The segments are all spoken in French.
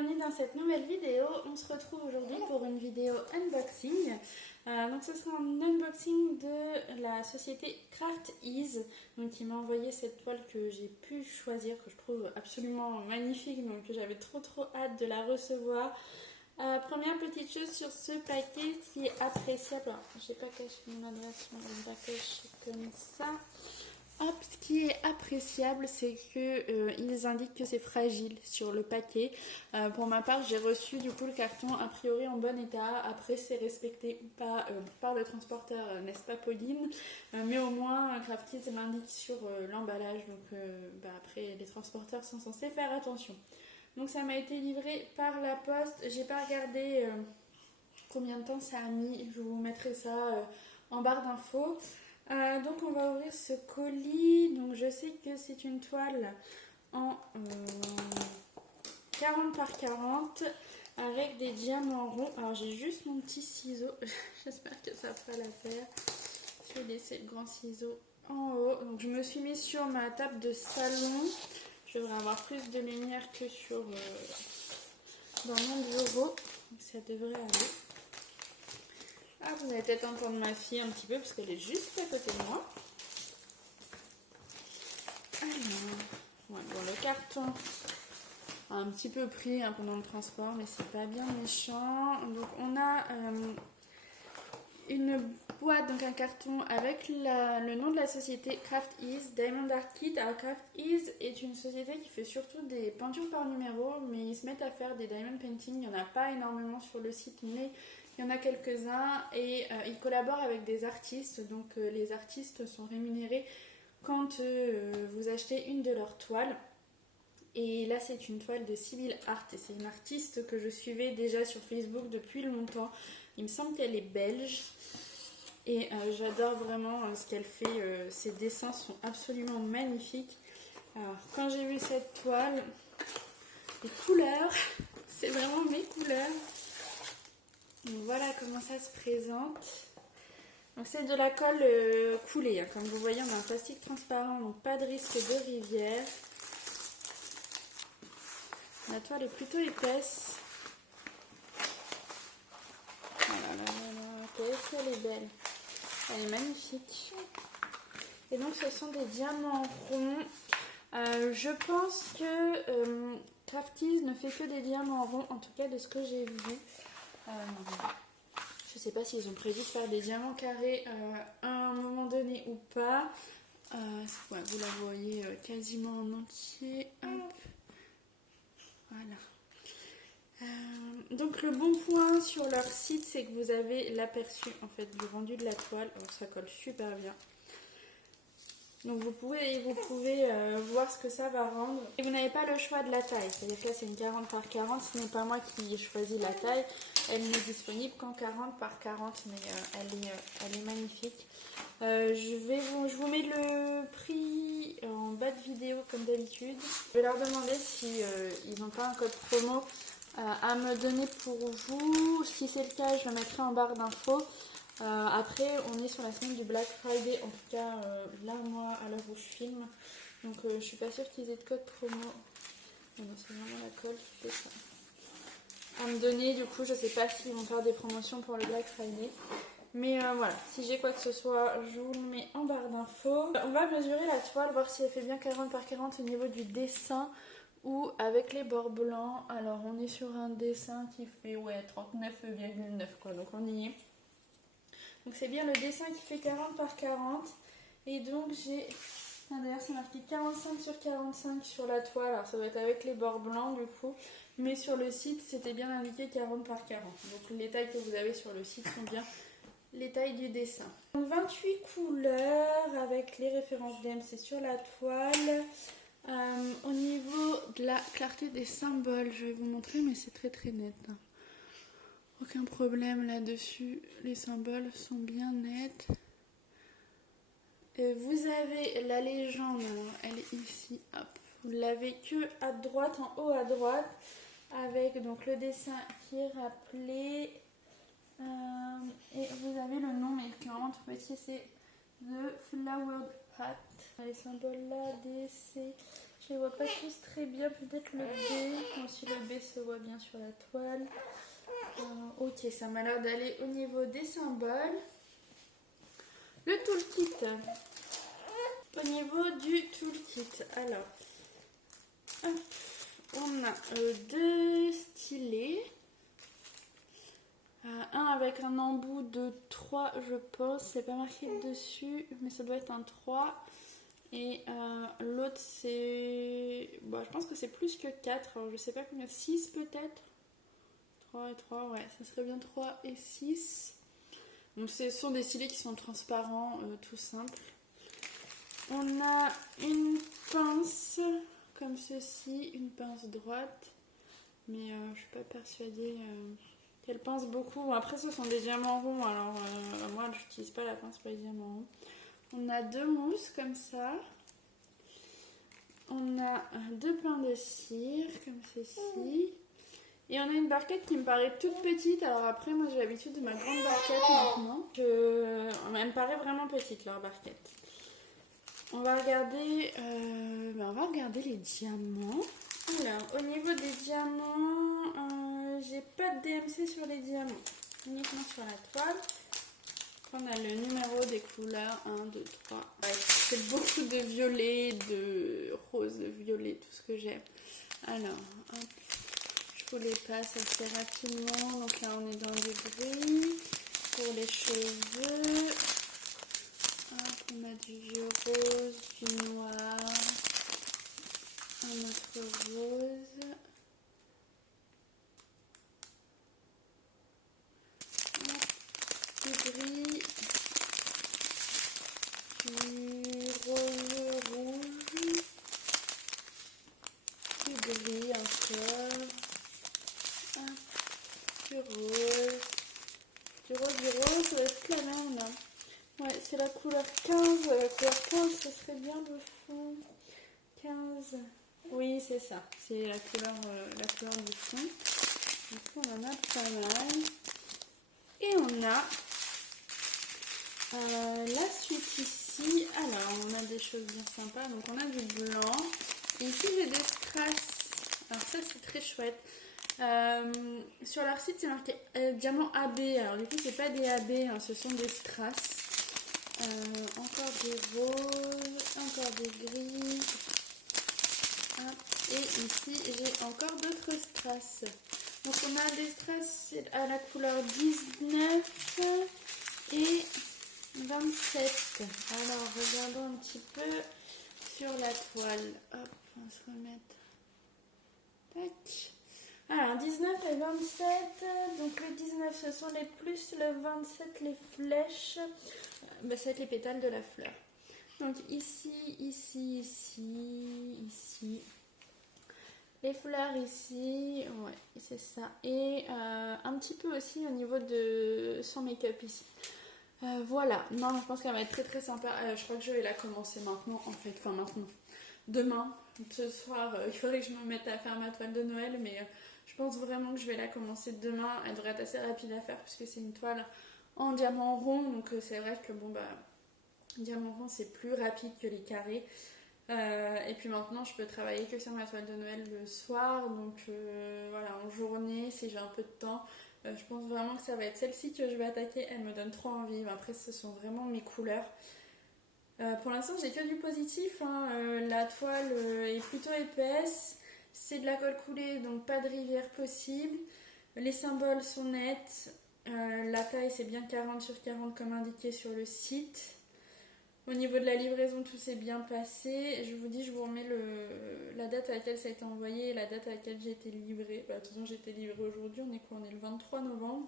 bienvenue dans cette nouvelle vidéo. On se retrouve aujourd'hui pour une vidéo unboxing. Donc ce sera un unboxing de la société Craft Ease, donc qui m'a envoyé cette toile que j'ai pu choisir, que je trouve absolument magnifique, donc j'avais trop hâte de la recevoir. Première petite chose sur ce paquet qui est appréciable. Alors, j'ai pas caché mon adresse, on va cacher comme ça. Hop, ce qui est appréciable, c'est qu'ils indiquent que c'est fragile sur le paquet. Pour ma part, j'ai reçu du coup le carton a priori en bon état. Après, c'est respecté ou pas par le transporteur, n'est-ce pas Pauline? Mais au moins, Craft Ease l'indique sur l'emballage. Donc après, les transporteurs sont censés faire attention. Donc ça m'a été livré par la poste. J'ai pas regardé combien de temps ça a mis. Je vous mettrai ça en barre d'infos. Donc on va ouvrir ce colis. Donc je sais que c'est une toile en 40 par 40 avec des diamants ronds. Alors j'ai juste mon petit ciseau. J'espère que ça fera l'affaire. Je vais laisser le grand ciseau en haut. Donc je me suis mise sur ma table de salon. Je devrais avoir plus de lumière que dans mon bureau. Donc ça devrait aller. Ah, vous allez peut-être entendre ma fille un petit peu parce qu'elle est juste à côté de moi. Alors, ouais, bon, le carton a un petit peu pris pendant le transport, mais c'est pas bien méchant. Donc on a une boîte, donc un carton avec le nom de la société Craft Ease, Diamond Art Kit. Alors Craft Ease est une société qui fait surtout des peintures par numéro, mais ils se mettent à faire des diamond painting. Il n'y en a pas énormément sur le site, mais il y en a quelques-uns et ils collaborent avec des artistes. Donc les artistes sont rémunérés quand vous achetez une de leurs toiles. Et là c'est une toile de Sibyl Art et c'est une artiste que je suivais déjà sur Facebook depuis longtemps. Il me semble qu'elle est belge et j'adore vraiment ce qu'elle fait. Ses dessins sont absolument magnifiques. Alors quand j'ai vu cette toile, les couleurs, c'est vraiment mes couleurs. Donc voilà comment ça se présente. Donc c'est de la colle coulée. Comme vous voyez, on a un plastique transparent, donc pas de risque de rivière. La toile est plutôt épaisse. Qu'est-ce qu'elle est belle. Elle est magnifique. Et donc ce sont des diamants ronds. Je pense que Craft Ease ne fait que des diamants ronds, en tout cas de ce que j'ai vu. Je ne sais pas s'ils ont prévu de faire des diamants carrés à un moment donné ou pas. Ouais, vous la voyez quasiment en entier. Hop. Voilà. Donc le bon point sur leur site, c'est que vous avez l'aperçu en fait du rendu de la toile. Alors, ça colle super bien. Donc vous pouvez voir ce que ça va rendre. Et vous n'avez pas le choix de la taille. C'est-à-dire que là c'est une 40 par 40. Ce n'est pas moi qui ai choisi la taille. Elle n'est disponible qu'en 40 par 40. Mais elle est magnifique. Je vous mets le prix en bas de vidéo comme d'habitude. Je vais leur demander si ils n'ont pas un code promo à me donner pour vous. Si c'est le cas, je le mettrai en barre d'infos. Après, on est sur la semaine du Black Friday, en tout cas là, moi, à l'heure où je filme. Donc, je suis pas sûre qu'ils aient de code promo. Non, c'est vraiment la colle qui fait ça. À me donner, du coup, je sais pas s'ils vont faire des promotions pour le Black Friday. Mais voilà, si j'ai quoi que ce soit, je vous le mets en barre d'infos. On va mesurer la toile, voir si elle fait bien 40 par 40 au niveau du dessin ou avec les bords blancs. Alors, on est sur un dessin qui fait 39,9 quoi, donc on y est. Donc c'est bien le dessin qui fait 40 par 40. Et donc j'ai... D'ailleurs c'est marqué 45 sur 45 sur la toile. Alors ça doit être avec les bords blancs du coup. Mais sur le site c'était bien indiqué 40 par 40. Donc les tailles que vous avez sur le site sont bien les tailles du dessin. Donc 28 couleurs avec les références DMC sur la toile. Au niveau de la clarté des symboles, je vais vous montrer mais c'est très net. Aucun problème là-dessus, les symboles sont bien nets. Vous avez la légende, alors elle est ici, hop. Vous l'avez que à droite, en haut à droite, avec donc le dessin qui est rappelé. Et vous avez le nom, mais qui est vraiment tout petit, c'est The Flowered strat. Les symboles là, D, C, je les vois pas tous très bien, peut-être le B. Bon, si le B se voit bien sur la toile. Ok, ça m'a l'air d'aller au niveau des symboles. Le toolkit. Au niveau du toolkit, alors, hop, on a deux stylets. Un avec un embout de 3, je pense, c'est pas marqué dessus, mais ça doit être un 3. Et l'autre, c'est. Bon, je pense que c'est plus que 4, alors je sais pas combien, 6 peut-être. 3 et 3, ouais, ça serait bien 3 et 6. Donc, ce sont des stylets qui sont transparents, tout simples. On a une pince comme ceci, une pince droite, mais je suis pas persuadée qu'elle pince beaucoup. Bon, après, ce sont des diamants ronds, alors moi je n'utilise pas la pince pour les diamants ronds. On a deux mousses comme ça. On a deux pains de cire comme ceci. Et on a une barquette qui me paraît toute petite. Alors après, moi j'ai l'habitude de ma grande barquette maintenant. Elle me paraît vraiment petite leur barquette. On va regarder les diamants. Alors, au niveau des diamants, j'ai pas de DMC sur les diamants, uniquement sur la toile. On a le numéro des couleurs 1, 2, 3. Ouais, c'est beaucoup de violet, de rose, de violet, tout ce que j'aime. Alors, hop, je vous les passe assez rapidement. Donc là, on est dans du gris. Pour les cheveux, hop, on a du vieux rose, du noir, un autre rose. Hop, du gris, du rose rouge, du gris encore, hop, du rose, ça va être la même là. Ouais, c'est la couleur 15. La couleur 15, ce serait bien le fond. 15. Oui, c'est ça. C'est la couleur du fond. Du coup, on en a pas mal. Et on a la suite ici. Alors, on a des choses bien sympas. Donc, on a du blanc. Et ici, j'ai des strass. Alors, ça, c'est très chouette. Sur leur site, c'est marqué diamant AB. Alors, du coup, c'est pas des AB, hein, ce sont des strass. Encore des roses, encore des gris. Hop. Et ici, j'ai encore d'autres strass. Donc, on a des strass à la couleur 19 et 27. Alors, regardons un petit peu sur la toile. Hop, on va se remettre. Tac. Alors, 19 et 27. Donc, le 19, ce sont les plus, le 27, les flèches. Ça va être les pétales de la fleur. Donc, ici, ici, ici, ici. Les fleurs ici, ouais, c'est ça. Et un petit peu aussi au niveau de son make-up ici. Voilà, non, je pense qu'elle va être très très sympa. Je crois que je vais la commencer maintenant, en fait. Enfin, maintenant. Demain, ce soir, il faudrait que je me mette à faire ma toile de Noël, mais je pense vraiment que je vais la commencer demain. Elle devrait être assez rapide à faire puisque c'est une toile en diamant rond. Donc, c'est vrai que bon, bah, diamant rond, c'est plus rapide que les carrés. Et puis maintenant, je peux travailler que sur ma toile de Noël le soir. Donc voilà, en journée, si j'ai un peu de temps, je pense vraiment que ça va être celle-ci que je vais attaquer. Elle me donne trop envie. Après, ce sont vraiment mes couleurs. Pour l'instant, j'ai que du positif. Hein. La toile est plutôt épaisse. C'est de la colle coulée, donc pas de rivière possible. Les symboles sont nets. La taille, c'est bien 40 sur 40 comme indiqué sur le site. Au niveau de la livraison, tout s'est bien passé. Je vous dis, je vous remets la date à laquelle ça a été envoyé et la date à laquelle j'ai été livrée. De toute façon, j'ai été livrée aujourd'hui. On est quoi? On est le 23 novembre.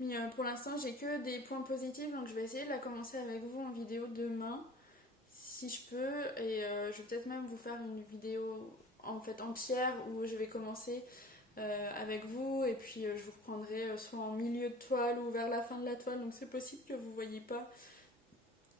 Mais pour l'instant, j'ai que des points positifs. Donc, je vais essayer de la commencer avec vous en vidéo demain, si je peux. Et je vais peut-être même vous faire une vidéo en fait entière où je vais commencer avec vous. Et puis, je vous reprendrai soit en milieu de toile ou vers la fin de la toile. Donc, c'est possible que vous ne voyez pas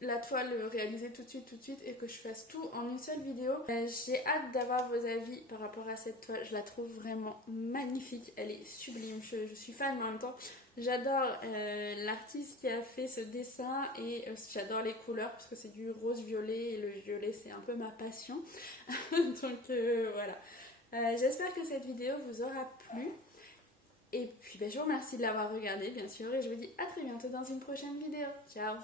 la toile réalisée tout de suite et que je fasse tout en une seule vidéo. J'ai hâte d'avoir vos avis par rapport à cette toile. Je la trouve vraiment magnifique, elle est sublime, je suis fan, mais en même temps j'adore l'artiste qui a fait ce dessin et j'adore les couleurs parce que c'est du rose violet et le violet c'est un peu ma passion. Donc voilà. J'espère que cette vidéo vous aura plu. Et puis je vous remercie de l'avoir regardé bien sûr et je vous dis à très bientôt dans une prochaine vidéo. Ciao!